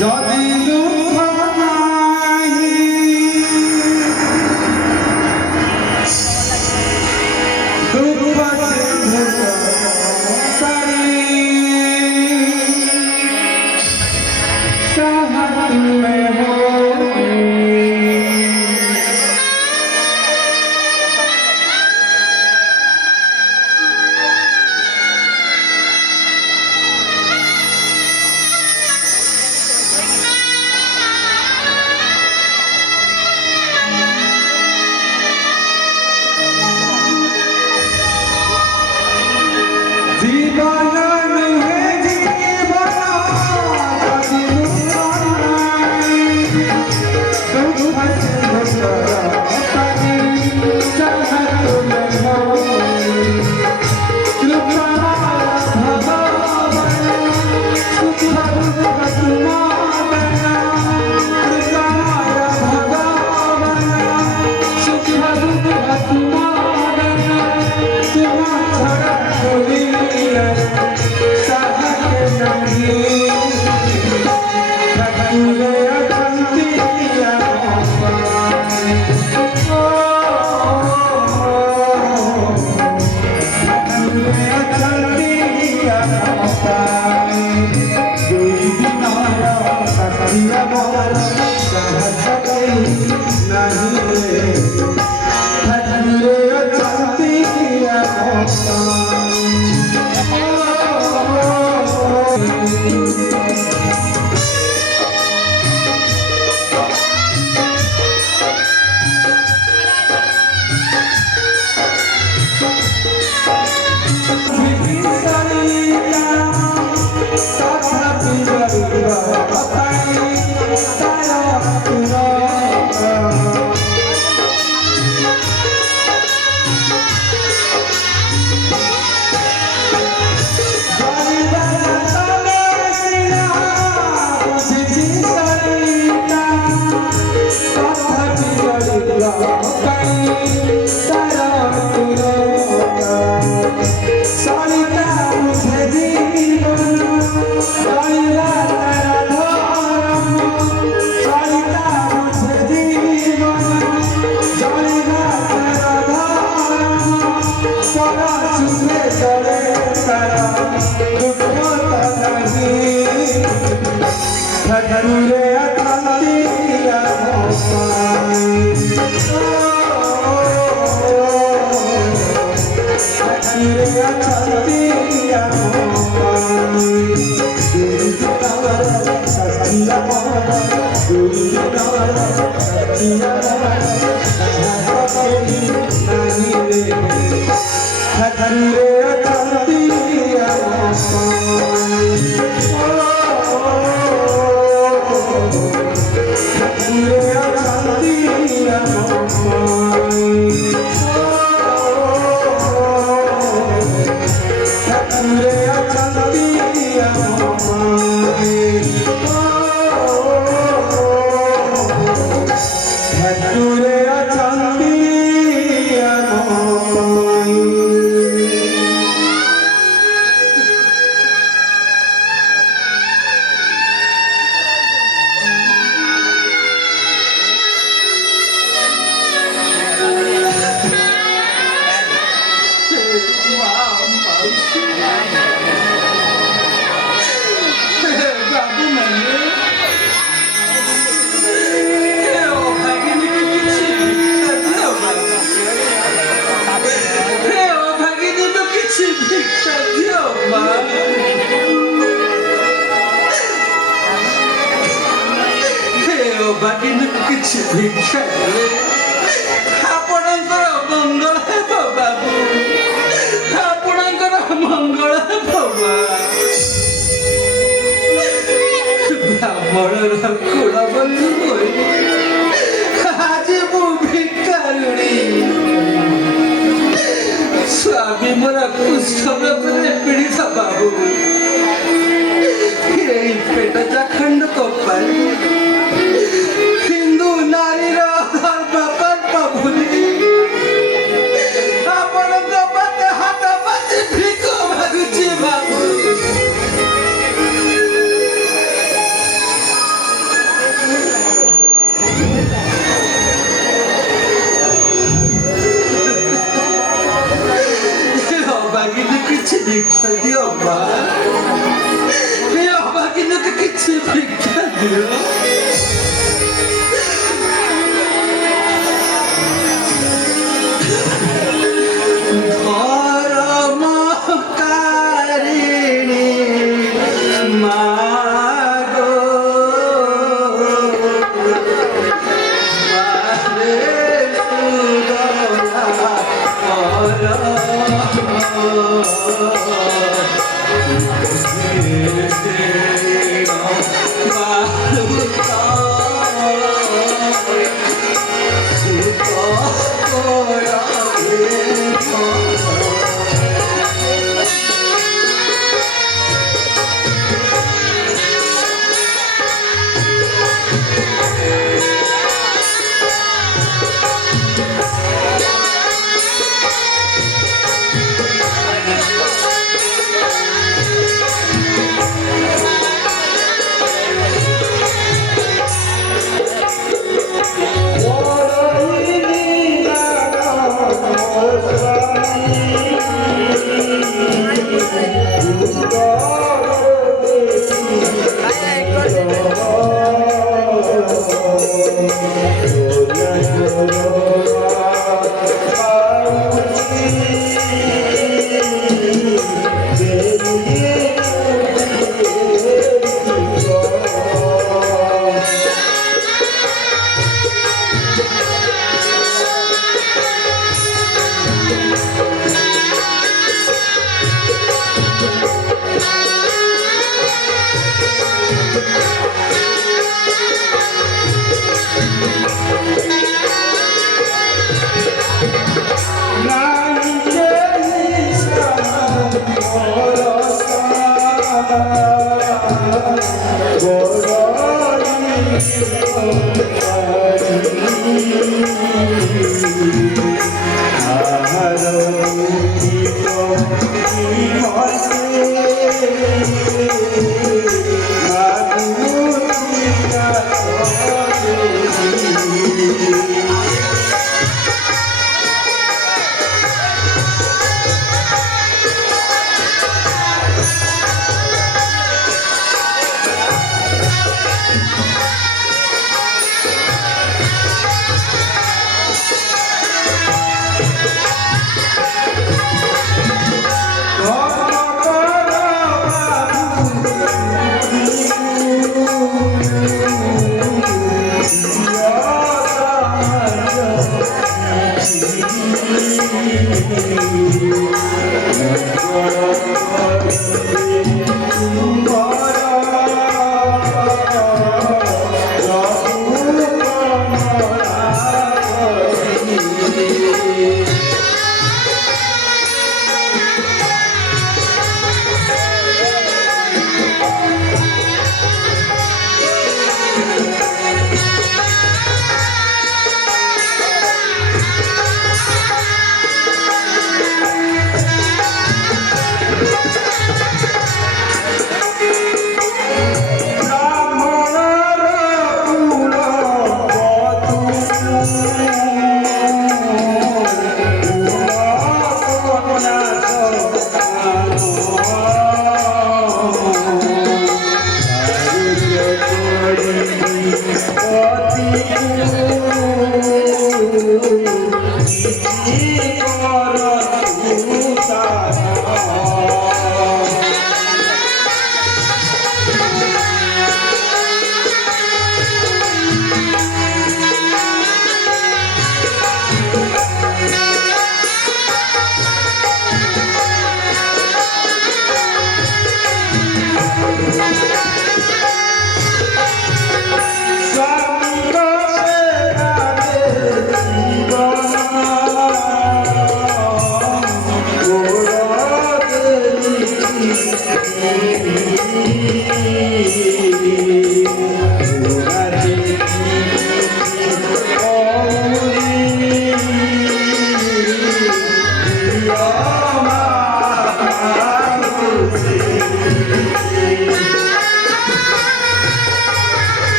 যদি দুঃখ নাহি দুঃখ সিন্ধু তারি সাহায্য হো জীবন নুহে জীবন যদি দুঃখ নাহি দুঃখ সিন্ধু তারি সাহায্য হো কৃপা ভগবান সুখ দুঃখ তোমার কৃপা ভগবান সুখ দুঃখ তোমার তোমার ছড়া করিলে সাহায্য নাহি ঠাকুরে অশান্তি ঠাকুরে অশান্তি କିଛି ଭିକ୍ଷା ଦେଲେ ଆପଣଙ୍କର ମଙ୍ଗଳ ହେବ ବାବୁ, ଆପଣଙ୍କର ମଙ୍ଗଳ ହେବ ବ୍ରାହ୍ମଣର କୁଳବନ୍ଧୁ ହୋଇ ଆଜି ମୁଁ ଭିକାରୁଣୀ। ସ୍ୱାମୀ ମୋର କୁଷ୍ଠରୋଗରେ ପୀଡ଼ିତ ବାବୁ, ଏଇ ପେଟ ଚାଖଣ୍ଡ କପାଳି ହିନ୍ଦୁ ନାରୀର ଧର୍ମ କର୍ମ ଭୁଲି ଆପଣଙ୍କ ପାଖେ ହାତ ପାତି ଭିକ ମାଗୁଛି ବାବୁ।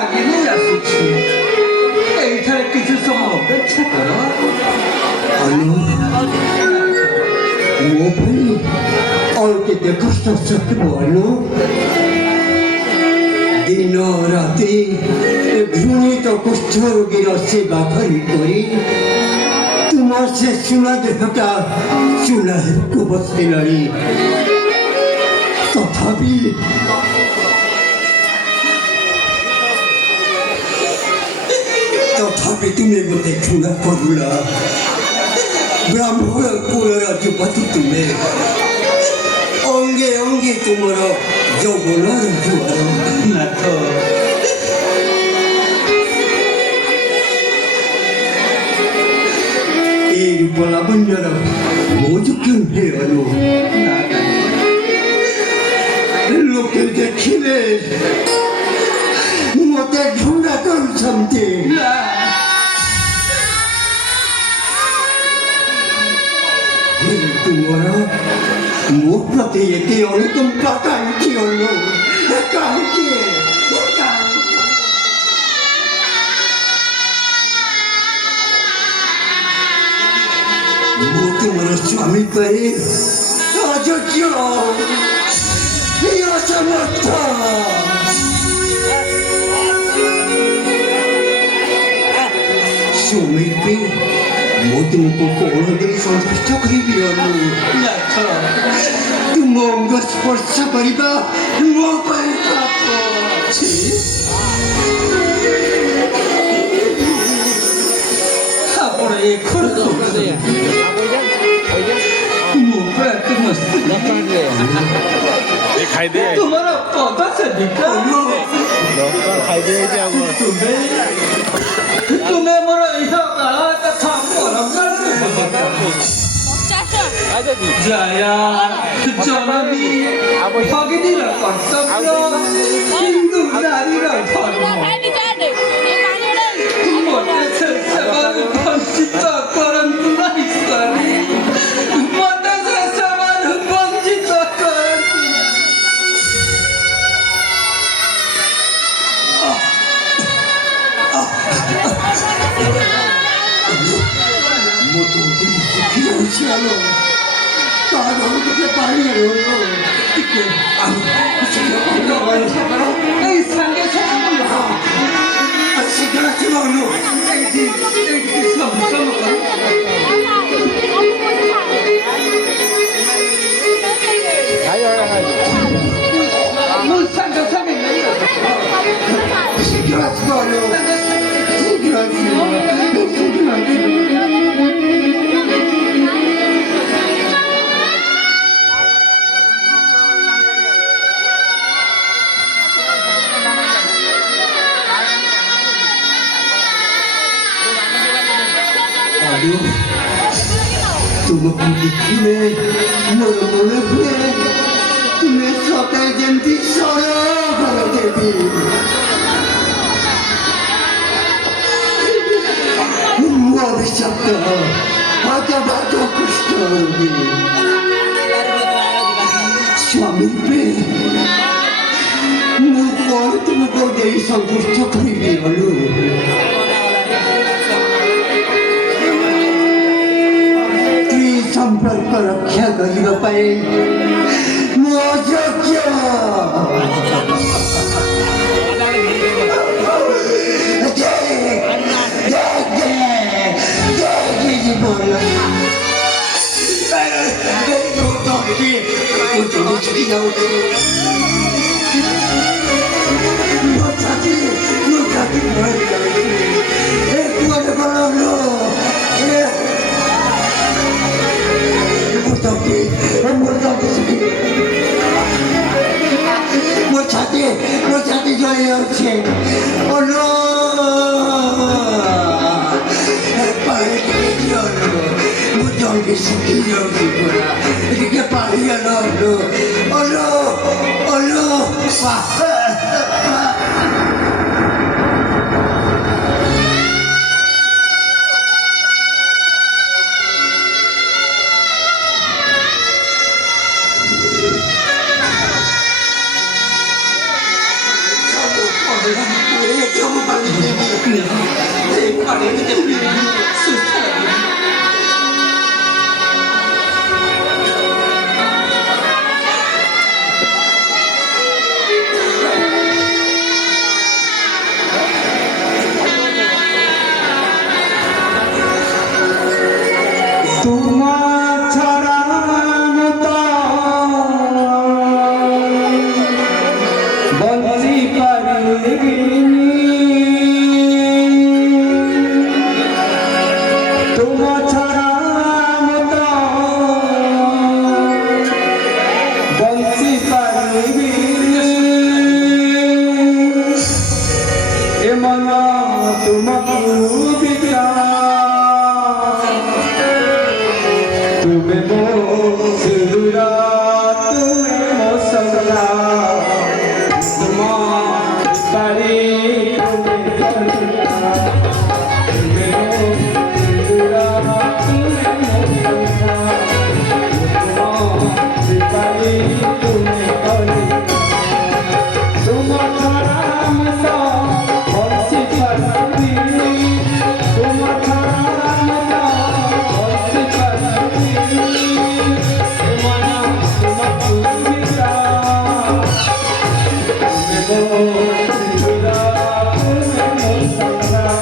ମାଗି ନେଇ ଆସୁଛି ଏଇଠାରେ କିଛି ସମୟ ଅପେକ୍ଷା କର ଅନୁ ମୋ ପାଇଁ ଆଉ କେତେ କଷ୍ଟ ସହିବ ଅନୁ ଦିନ ରାତି ଘୃଣିତ କୁଷ୍ଠ ରୋଗୀର ସେବା କରି ତୁମର ସେ ସୁନା ଦେହଟା ଚୁନା ହେବାକୁ ବସିଲାଣି ତଥାପି ତୁମେ ମୋତେ କ୍ଷୁଣା କରୁନା ବ୍ରାହ୍ମଣ କୁଳର ଯୁବତୀ ତୁମେ ଅଙ୍ଗେ ଅଙ୍ଗେ ତୁମର ଯୌବନର ଜୁଆର ନାଥ এই রূপলাবণ্যর মৌজুক্য নহে অনু লোকে দেখিলে মতে ঘৃণা করুছন্তি ତୁମର ମୋ ପ୍ରତି ଏତେ ଅନୁକମ୍ପା କାହିଁକି ଅନୁ କାହିଁକି ମୁଁ ତୁମର ସ୍ୱାମୀ ପାଇଁ ଅଯୋଗ୍ୟ ଅସମର୍ଥ ସ୍ୱାମୀ ପାଇଁ ମୁଁ ତୁମକୁ କଣ ଦେଇ ସନ୍ତୁଷ୍ଟ କରିବି ଅନୁ ନାଥ ତୁମ ଅଙ୍ଗ ସ୍ପର୍ଶ କରିବା ମୋ ପାଇଁ ପାପ ଅଛି ଆପଣ ଏ ଖର୍ଚ୍ଚ ମୁଁ ପ୍ରାୟ ତୁମ ସ୍ତ୍ରୀ ତୁମର ପଦ ସେବିକା ତୁମେ ମୋର ଇହ କାଳ ତଥା ଜୟା ଜନନୀ ଭଗିନୀର କର୍ତ୍ତବ୍ୟ ହିନ୍ଦୁ ନାରୀର ଧର୍ମ ମୋତେ ସେ ସେବାରୁ ବଞ୍ଚିତ କରନ୍ତୁ ନାହିଁ ସ୍ୱାମୀ ମୋତେ ସେ ସେବାରୁ ବଞ୍ଚିତ କରନ୍ତୁ ମୁଁ ତୁମକୁ ସୁଖୀ ହେଉଛି ଆଲୋ କାହା ଘରକୁ ଟିକେ ପାଣି ଆଣିବ ଟିକେ ଏଇ ସାଙ୍ଗେ ଶୀଘ୍ର ଆସିବ ଅନୁ ଏଇଠି ସମସମ କର ମୁଁ ସାଙ୍ଗେ ସାଙ୍ଗେ ନେଇ ଶୀଘ୍ର ଆସିବ ଅନୁ ଶୀଘ୍ର ଆସିବ ଶୀଘ୍ର ଆସିବ ତୁମକୁ ଦେଖିଲେ ମୋର ମନେ ହୁଏ ତୁମେ ସତେ ଯେମିତି ସରଳ ଦେବୀ ମୁଁ ଅଭିଶପ୍ତ ହତଭାଗ କୃଷ୍ଣ ରୋଗୀ ସ୍ୱାମୀ ମୁଁ କଣ ତୁମକୁ ଦେଇ ସନ୍ତୁଷ୍ଟ କରିବି ଅନୁ ସମ୍ପର୍କ ରକ୍ଷା କରିବା ପାଇଁ ମୁଁ ଅଯୋଗ୍ୟ ମୋ ଛାତି ଜଳି ଯାଉଛି ପାଣି ଟିକେ ଦିଅ ମୁଁ ଜଲ୍ଦି ଶିଖି ଯାଉଛି ପୁରା ଟିକେ ପାଣି ଆଣ କାଳି ଦେବୀ ସେ ପାଣି ଦେବି ସୁସ୍ଥ ଲାଗିବ। तुम्हा छड़ा मता बंसी परिगिनी तुम्हा छड़ा मता बंसी परिगिनी ए मना तुमको बिचार तुम्हें मोसुरा तुम्हें मोसला तुम्हारी तुम्हें करना तुम्हें मोसुरा तुम्हें मोसला तुम्हारी तुम्हें करना तुम्हारा मता बंसी करती तुम्हारा मता बंसी करती मना तुमको बिचा तुम्हें मोसुरा तुम्हें मोसला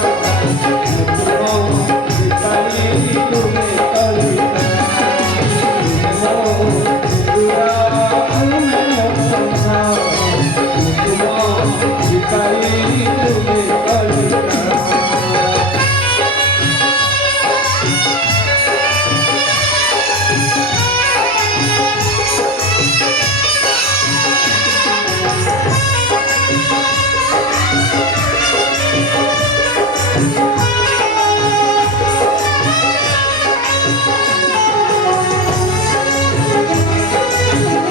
तुम्हारी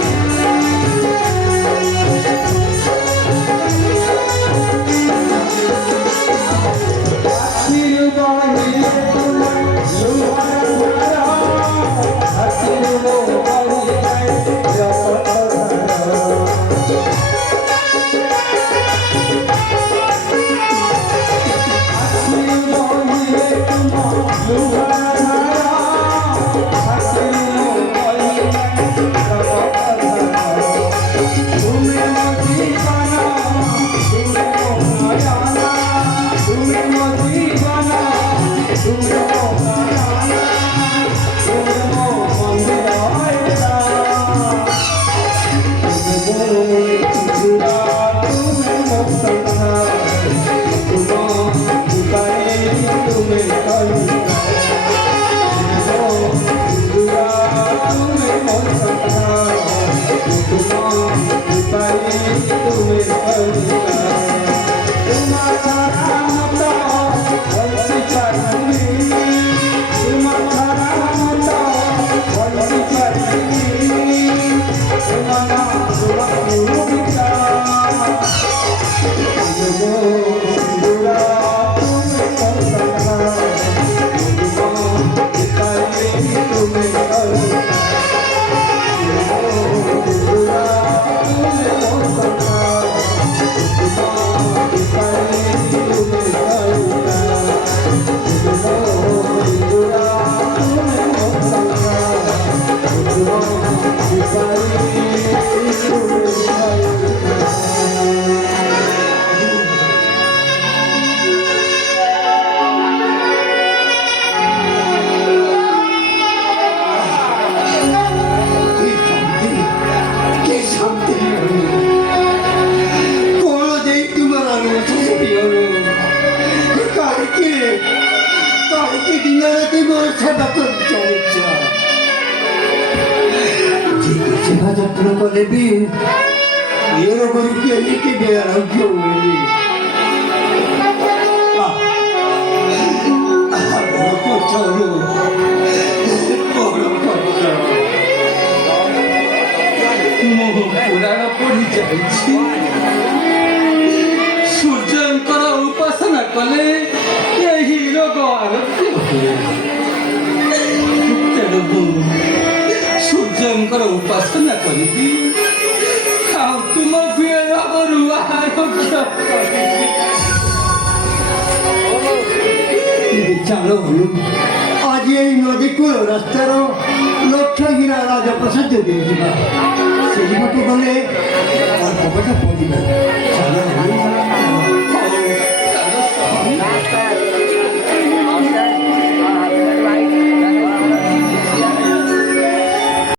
तुम्हें करना तुम्हें मोसुरा तुम्हें मोसला तुम्हारी तुम्हें करना देवी ये गुरु के लिखी गया आरोग्य हुई चलो मोह पुराण पड़ी जाइछि सूर्यंकर उपासना कले यही रोग आरोग्य हुए तेणु सूर्यंकर उपासना करी तुम रोगरू आरोग्य ଚାଲ ହନୁ ଆଜି ଏଇ ନଦୀକୂଳ ରାସ୍ତାର ଲକ୍ଷ୍ୟହୀରା ରାଜପ୍ରସାଦ ଦେଇଯିବା ସେଇ ବାଟ ଗଲେ ଅଳ୍ପ ବାଟ ପଡ଼ିବ ଚାଲ